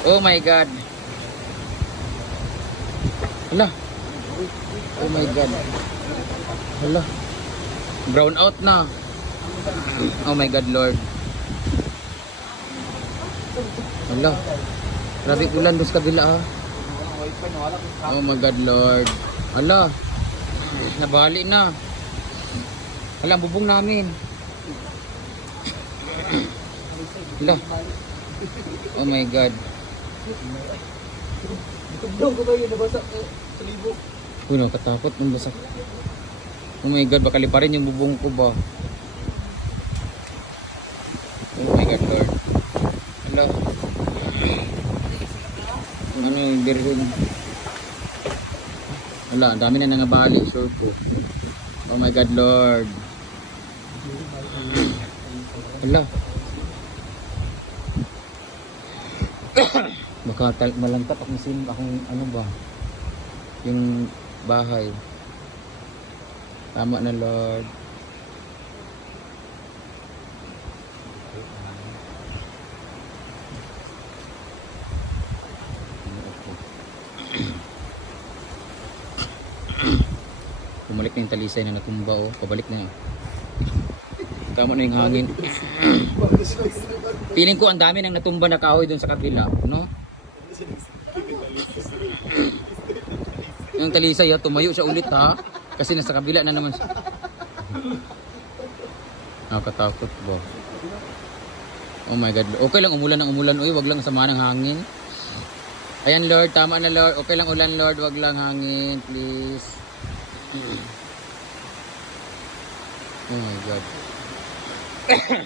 Oh my God. Hala. Oh my God. Hala. Brown out na. Oh my God, Lord. Hala. Grabe ulan doon sa kabila ah. Oh my God, Lord. Hala. Nabali na. Hala, bubong namin. Hala. Oh my God. Tugdaw ko kayo nabasa eh, sa libo. Uy, nakatakot ng basak. Oh my God, baka liparin yung bubong ko ba? Oh my God, Lord. Hello. Ano yung birhon? Wala, ang dami na nangabali, sure ko. Oh my God, Lord. Hala. Baka tal- malantap akong sim, akong ano ba? Yung bahay. Tama na, Lord. Bumalik na yung talisay na natumba, oh. Pabalik na. Tama na yung hangin. Feeling ko ang dami nang natumba na kahoy doon sa kabila, no? Yung talisay, ha, tumayo siya ulit, ha? Kasi nasa kabila na naman siya. Nakakatakot ba? Oh my God. Okay lang umulan ng umulan. Uy, wag lang sama ng hangin. Ayan, Lord. Tama na, Lord. Okay lang ulan, Lord. Wag lang hangin, please. Oh my God.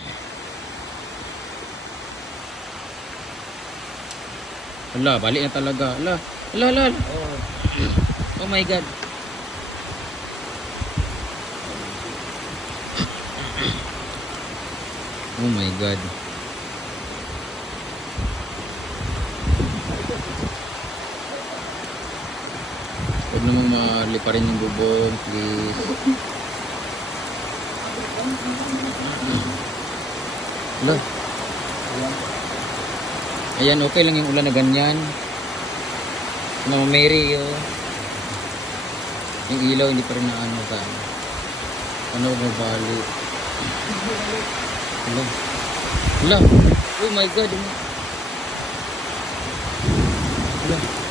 Hala, balik na talaga. Hala, hala, hala. Oh my God. Oh my God. Huwag naman maliparin yung bubong, please. Hala. Ayan, okay lang yung ulan na ganyan. Mama Mary, oh. Yung ilaw, hindi pa rin na ano ka. Ano, mabali. Hala. Hala. Oh my God. ano?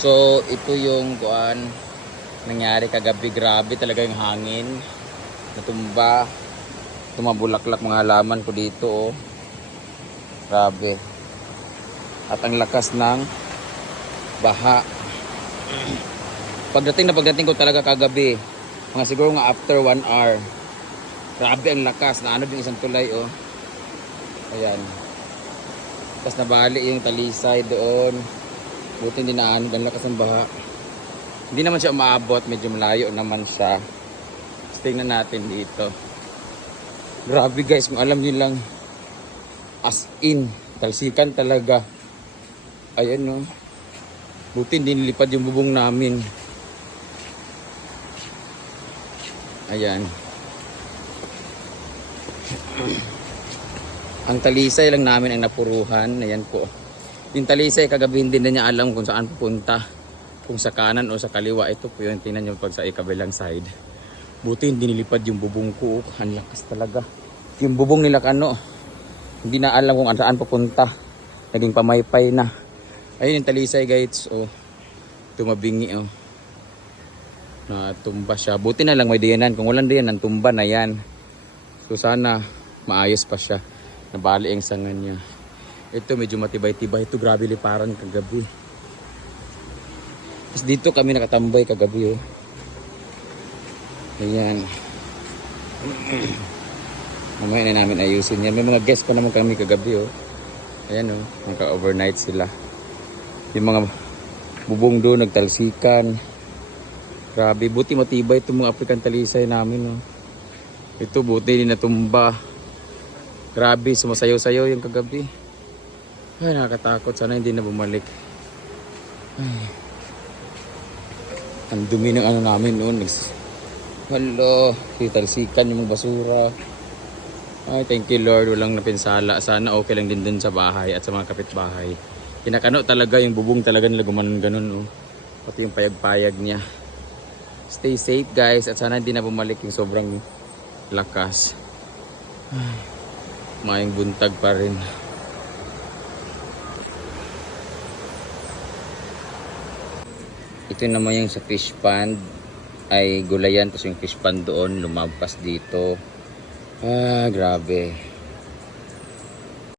So, ito yung kuan nangyari kagabi. Grabe talaga yung hangin. Natumba. Tumabulaklak mga halaman ko dito. Oh. Grabe. At ang lakas ng baha. Pagdating na pagdating ko talaga kagabi. Mga siguro nga after one hour. Grabe ang lakas. Naanod yung isang tulay. Oh. Ayan. Tapos nabali yung talisay doon. Buti hindi naanog ang lakas ng baha. Hindi naman siya umaabot, medyo malayo naman siya. Tingnan natin dito. Grabe guys, kung alam niyo lang as in, talsikan talaga. Ayan no. Buti hindi nilipad yung bubong namin. Ayan. Ang talisay lang namin ang napuruhan. Ayan po. Yung talisay kagabi hindi na niya alam kung saan pupunta. Kung sa kanan o sa kaliwa. Ito po yun. Tingnan niyo pag sa ikabilang side. Buti hindi nilipad yung bubong ko. Ang lakas talaga. Yung bubong nila kano. Hindi na alam kung saan pupunta. Naging pamaypay na. Ayun yung talisay guys. Oh. Tumabingi oh. Natumba siya. Buti na lang may diyanan. Kung walang diyanan, tumba na yan. So sana maayos pa siya. Nabali ang sangan niya. Ito medyo matibay-tibay. Ito grabe liparan kagabi. Tapos dito kami nakatambay kagabi oh. Ayan. Mamaya na namin ayusin yan. May mga guest pa naman kami kagabi oh. Ayan oh. Naka-overnight sila. Yung mga bubong doon nagtalsikan. Grabe. Buti matibay itong mga African talisay namin oh. Ito buti hindi natumba. Grabe. Sumasayaw-sayaw yung kagabi. Ay, nakakatakot. Sana hindi na bumalik. Ay. Ang dumi ng ano namin noon. Nags... Hello. Kitalsikan yung basura. Ay, thank you Lord. Walang napinsala. Sana okay lang din dun sa bahay at sa mga kapitbahay. Kinakano talaga yung bubong talaga nila gumanon ganun. Oh. Pati yung payag-payag niya. Stay safe guys at sana hindi na bumalik yung sobrang lakas. Ay, Mayang buntag pa rin. Ito naman yung sa fish pond ay gulayan tapos yung fish pond doon lumagpas dito. Ah, grabe.